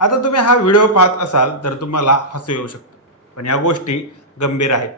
आता तुम्ही हा व्हिडिओ पाहत असाल तर तुम्हाला हसू येऊ शकतं, पण या गोष्टी गंभीर आहेत.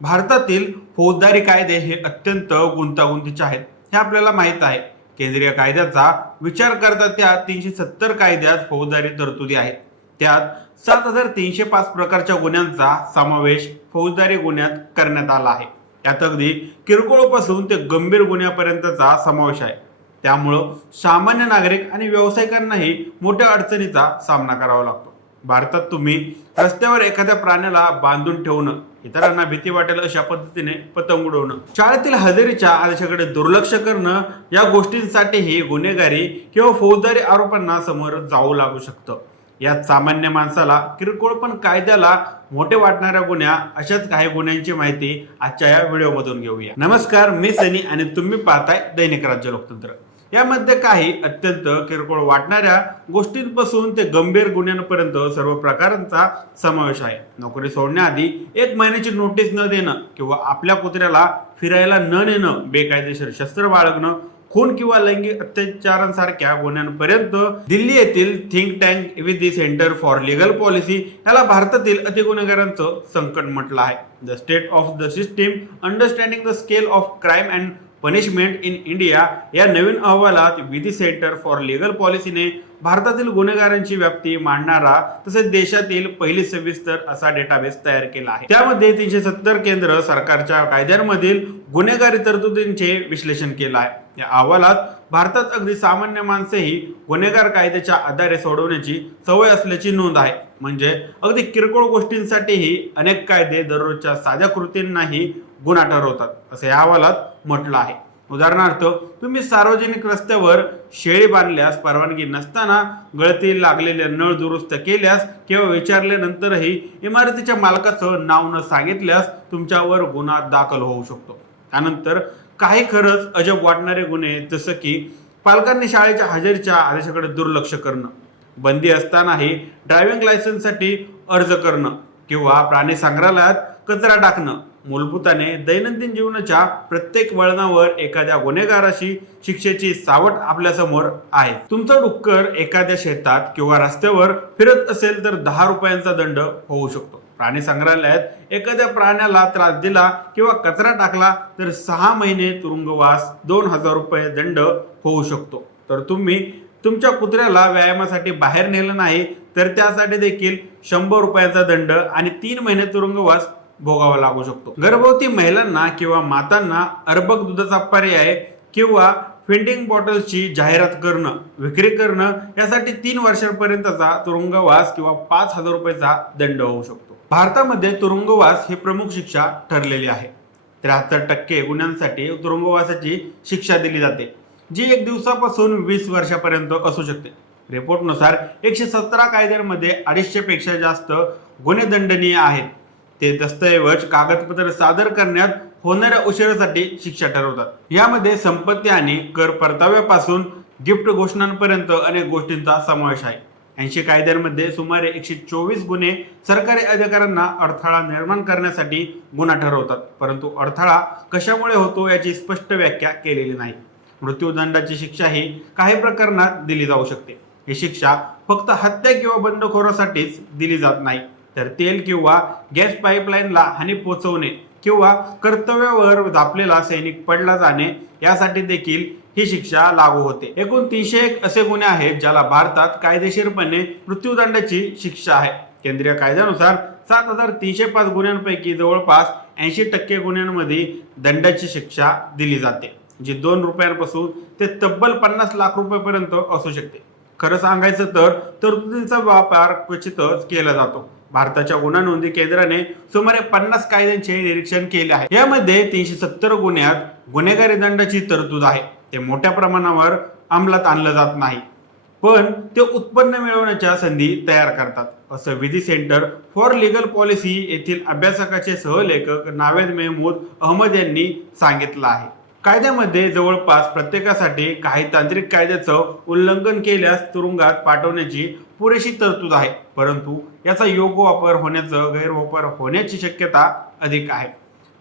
भारतातील फौजदारी कायदे हे अत्यंत गुंतागुंतीचे आहेत, हे आपल्याला माहीत आहे. केंद्रीय कायद्याचा विचार करता त्यात 370 कायद्यात फौजदारी तरतुदी आहेत. त्यात 7305 प्रकारच्या गुन्ह्यांचा समावेश फौजदारी गुन्ह्यात करण्यात आला आहे. यात अगदी किरकोळपासून ते गंभीर गुन्ह्यापर्यंतचा समावेश आहे. त्यामुळं सामान्य नागरिक आणि व्यावसायिकांनाही मोठ्या अडचणीचा सामना करावा लागतो. भारतात तुम्ही रस्त्यावर एखाद्या प्राण्याला बांधून ठेवणं, इतरांना भीती वाटेल अशा पद्धतीने पतंग उडवणं, शाळेतील हजेरीच्या आदेशाकडे दुर्लक्ष करणं, या गोष्टींसाठीही गुन्हेगारी किंवा फौजदारी आरोपांना समोर जावं लागू शकतं. यात सामान्य माणसाला किरकोळ पण कायद्याला मोठे वाटणाऱ्या गुन्ह्या, अशाच काही गुन्ह्यांची माहिती आजच्या या व्हिडिओमधून घेऊया. नमस्कार, मी सनी आणि तुम्ही पाहताय दैनिक राज्य लोकतंत्र. यामध्ये काही अत्यंत किरकोळ वाटणाऱ्या गोष्टींपासून ते गंभीर गुन्ह्यांपर्यंत सर्व प्रकारांचा समावेश आहे. नोकरी सोडण्याआधी 1 महिन्याची नोटीस न देणं किंवा आपल्या कुत्र्याला फिरायला न नेणं, बेकायदेशीर शस्त्र बाळगणं, खून किंवा लैंगिक अत्याचारांसारख्या गुन्ह्यांपर्यंत दिल्ली येथील थिंक टँक विधी सेंटर फॉर लीगल पॉलिसी याला भारतातील अतिगुन्हेगारांचं संकट म्हटलं आहे. The state of the system understanding the scale of crime and punishment in India या नवीन अहवालात विधी सेंटर फॉर लीगल पॉलिसीने भारतातील गुन्हेगारांची व्याप्ती मांडणारा तसेच देशातील पहिली सविस्तर असा डेटाबेस तयार केला आहे. त्यामध्ये 370 केंद्र सरकारच्या कायद्यांमधील गुन्हेगारी तरतुदींचे विश्लेषण केलं आहे. या अहवालात भारतात अगदी सामान्य माणसेही गुन्हेगार कायद्याच्या आधारे सोडवण्याची सवय असल्याची नोंद आहे. म्हणजे अगदी किरकोळ गोष्टींसाठीही अनेक कायदे दररोजच्या साध्या कृतींनाही गुन्हा ठरवतात, असे या अहवालात म्हटलं आहे. उदाहरणार्थ, तुम्ही सार्वजनिक रस्त्यावर शेळी बांधल्यास परवानगी नसताना गळती लागलेले नळ दुरुस्त केल्यास किंवा विचारल्यानंतरही इमारतीच्या मालकाचं नाव न सांगितल्यास तुमच्यावर गुन्हा दाखल होऊ शकतो. त्यानंतर काही खरंच अजब वाटणारे गुन्हे, जसं की पालकांनी शाळेच्या हजेरीच्या आदेशाकडे दुर्लक्ष करणं, बंदी असतानाही ड्रायव्हिंग लायसन्ससाठी अर्ज करणं किंवा प्राणी संग्रहालयात कचरा टाकणं. मूलभूताने दैनंदिन जीवनाच्या प्रत्येक वळणावर एखाद्या गुन्हेगाराशी शिक्षेची सावट आपल्या समोर आहे. तुमचं डुक्कर एखाद्या शेतात किंवा रस्त्यावर फिरत असेल तर 10 रुपयांचा दंड होऊ शकतो. प्राणी संग्रहालयात एखाद्या प्राण्याला त्रास दिला किंवा कचरा टाकला तर 6 महिने तुरुंगवास, 2000 रुपये दंड होऊ शकतो. तर तुम्ही तुमच्या कुत्र्याला व्यायामासाठी बाहेर नेलं नाही तर त्यासाठी देखील 100 रुपयांचा दंड आणि 3 महिने तुरुंगवास भोगावा लागू शकतो. गर्भवती महिलांना किंवा मातांना अर्भक दुधाचा पर्याय किंवा फिडिंग बॉटल्सची जाहिरात करणं, विक्री करणं यासाठी 3 वर्षांपर्यंतचा तुरुंगवास किंवा 5000 रुपयाचा दंड होऊ शकतो. भारतामध्ये तुरुंगवास ही प्रमुख शिक्षा ठरलेली आहे. 73% गुन्ह्यांसाठी तुरुंगवासाची शिक्षा दिली जाते, जी 1 दिवसापासून 20 वर्षापर्यंत असू शकते. रिपोर्टनुसार 117 कायद्यांमध्ये 250 पेक्षा जास्त गुन्हे दंडनीय आहेत. ते दस्तऐवज कागदपत्र सादर करण्यात होणाऱ्या उशिरासाठी शिक्षा ठरवतात. यामध्ये संपत्ती आणि कर परताव्यापासून गिफ्ट घोषणांपर्यंत अनेक गोष्टींचा समावेश आहे. 80 कायद्यांमध्ये सुमारे 124 गुन्हे सरकारी अधिकाऱ्यांना अडथळा निर्माण करण्यासाठी गुन्हा ठरवतात, परंतु अडथळा कशामुळे होतो याची स्पष्ट व्याख्या केलेली नाही. मृत्यूदंडाची शिक्षाही काही प्रकरणात दिली जाऊ शकते. ही शिक्षा फक्त हत्या किंवा बंडखोरासाठीच दिली जात नाही, तर तेल किंवा गॅस पाईपलाईनला हानी पोहोचवणे किंवा कर्तव्यावर दापलेला सैनिक पडला जाणे यासाठी देखील ही शिक्षा लागू होते. एकूण 301 असे गुन्हे आहेत ज्याला भारतात कायदेशीरपणे मृत्यूदंडाची शिक्षा आहे. केंद्रीय कायद्यानुसार 7305 गुन्ह्यांपैकी जवळपास 80% गुन्ह्यांमध्ये दंडाची शिक्षा दिली जाते, जी 2 रुपयांपासून ते तब्बल 50 लाख रुपयांपर्यंत असू शकते. खरं सांगायचं तर तरतुदींचा वापर क्वचितच केला जातो. भारताच्या गुन्हा नोंदी केंद्राने सुमारे 50 कायद्यांचे निरीक्षण केले आहे. यामध्ये 370 गुन्ह्यात गुन्हेगारी दंडाची तरतूद आहे. ते मोठ्या प्रमाणावर अंमलात आणलं जात नाही, पण ते उत्पन्न मिळवण्याच्या संधी तयार करतात, असं विधी सेंटर फॉर लीगल पॉलिसी येथील अभ्यासकाचे सहलेखक नावेद मेहमूद अहमद यांनी सांगितलं आहे. कायद्यामध्ये जवळपास प्रत्येकासाठी काही तांत्रिक कायद्याचं उल्लंघन केल्यास तुरुंगात पाठवण्याची पुरेशी तरतूद आहे, परंतु याचा योग्य वापर होण्याचं गैरवापर होण्याची शक्यता अधिक आहे.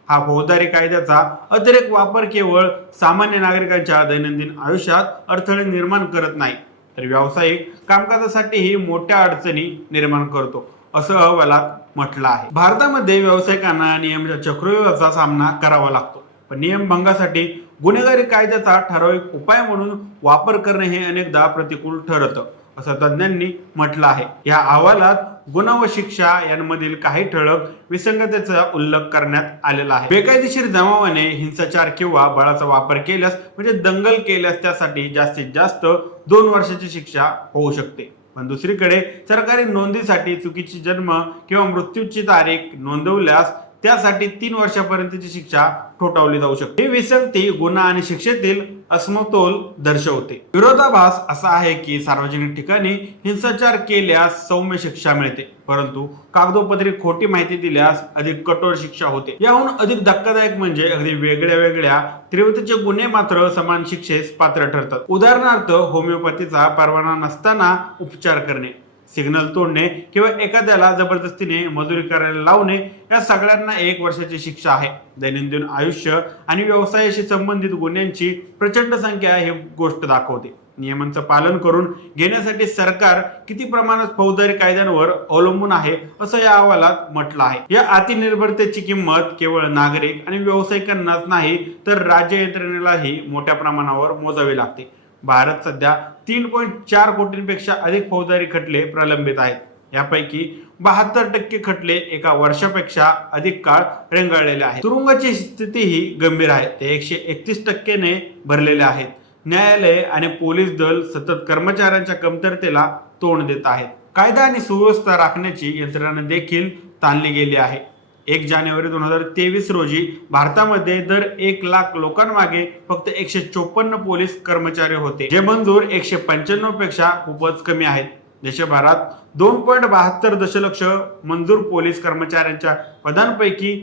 हा फौजदारी कायद्याचा अतिरेक वापर केवळ सामान्य नागरिकांच्या दैनंदिन आयुष्यात अडथळे निर्माण करत नाही, तर व्यावसायिक कामकाजासाठीही मोठ्या अडचणी निर्माण करतो, असं अहवालात म्हटलं आहे. भारतामध्ये व्यावसायिकांना नियमाच्या चक्रव्यूहाचा सामना करावा लागतो, पण नियम भंगासाठी गुन्हेगारी कायद्याचा ठराविक उपाय म्हणून वापर करणे हे अनेकदा प्रतिकूल ठरतं, असं तज्ज्ञांनी म्हटलं आहे. या अहवालात गुन्हा व शिक्षा यांमधील काही ठळक विसंगततेचा उल्लेख करण्यात आलेला आहे. बेकायदेशीर जमावाने हिंसाचार किंवा बळाचा वापर केल्यास म्हणजे दंगल केल्यास त्यासाठी जास्तीत जास्त 2 वर्षाची शिक्षा होऊ शकते. पण दुसरीकडे सरकारी नोंदीसाठी चुकीची जन्म किंवा मृत्यूची तारीख नोंदवल्यास त्यासाठी 3 वर्षापर्यंतची शिक्षा ठोठावली जाऊ शकते. ही विसंगती गुन्हा आणि शिक्षेतील असमतोल दर्शवते. विरोधाभास असा आहे की सार्वजनिक ठिकाणी हिंसाचार केल्यास सौम्य शिक्षा मिळते, परंतु कागदोपत्री खोटी माहिती दिल्यास अधिक कठोर शिक्षा होते. याहून अधिक धक्कादायक म्हणजे अगदी वेगळ्या वेगळ्या तीव्रतेचे गुन्हे मात्र समान शिक्षेस पात्र ठरतात. उदाहरणार्थ, होमिओपॅथीचा परवाना नसताना उपचार करणे, सिग्नल तोडणे किंवा एखाद्याला जबरदस्तीने मजुरी करायला लावणे या सगळ्यांना 1 वर्षाची शिक्षा आहे. दैनंदिन आयुष्य आणि व्यवसायाशी संबंधित गुन्ह्यांची प्रचंड संख्या ही गोष्ट दाखवते. नियमांचं पालन करून घेण्यासाठी सरकार किती प्रमाणात फौजदारी कायद्यांवर अवलंबून आहे, असं या अहवालात म्हटलं आहे. या अतिनिर्भरतेची किंमत केवळ नागरिक आणि व्यावसायिकांनाच नाही तर राज्य यंत्रणेलाही मोठ्या प्रमाणावर मोजावी लागते. भारत सध्या 3.4 कोटींपेक्षा अधिक फौजदारी खटले प्रलंबित आहेत. यापैकी 72% खटले 1 वर्षापेक्षा अधिक काळ रेंगाळलेले आहेत. तुरुंगाची स्थितीही गंभीर आहे, ते 131% भरलेले आहेत. न्यायालय आणि पोलीस दल सतत कर्मचाऱ्यांच्या कमतरतेला तोंड देत आहेत. कायदा आणि सुव्यवस्था राखण्याची यंत्रणा देखील ताणली गेली आहे. 1 जानेवारी 2023 रोजी भारतामध्ये दर 1 लाख लोकांमागे फक्त 154 पोलीस कर्मचारी होते, जे मंजूर 195 पेक्षा खूपच कमी आहेत. देशभरात 2.72 दशलक्ष मंजूर पोलीस कर्मचाऱ्यांच्या पदांपैकी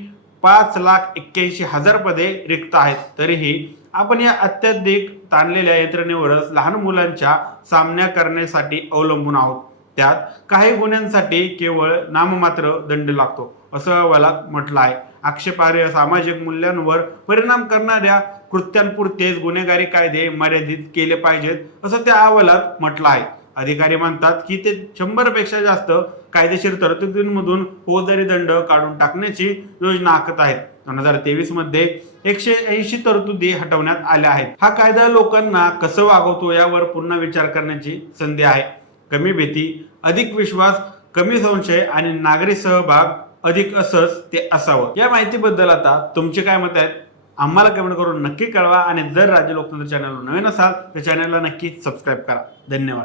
5,81,000 पदे रिक्त आहेत. तरीही आपण या अत्याधिक ताणलेल्या यंत्रणेवरच लहान मुलांच्या सामना करण्यासाठी अवलंबून आहोत. त्यात काही गुन्ह्यांसाठी केवळ नाममात्र दंड लागतो, असं अहवालात म्हटलं आहे. आक्षेपार्ह सामाजिक मूल्यांवर परिणाम करणाऱ्या कृत्यांपुरतेच गुन्हेगारी कायदे मर्यादित केले पाहिजेत, असं त्या अहवालात म्हटलं आहे. अधिकारी म्हणतात की ते 100 पेक्षा जास्त कायदेशीर तरतुदींमधून फौजदारी दंड काढून टाकण्याची योजना आखत आहेत. 2023 मध्ये 180 तरतुदी हटवण्यात आल्या आहेत. हा कायदा लोकांना कसं वागवतो यावर पुन्हा विचार करण्याची संधी आहे. कमी भीती, अधिक विश्वास, कमी संशय आणि नागरिक सहभाग अधिक असंच ते असावं. या माहितीबद्दल आता तुमचे काय मत आहेत आम्हाला कमेंट करून नक्की कळवा आणि जर राज्य लोकतंत्र चॅनलवर नवीन असाल तर चॅनलला नक्की सबस्क्राईब करा. धन्यवाद.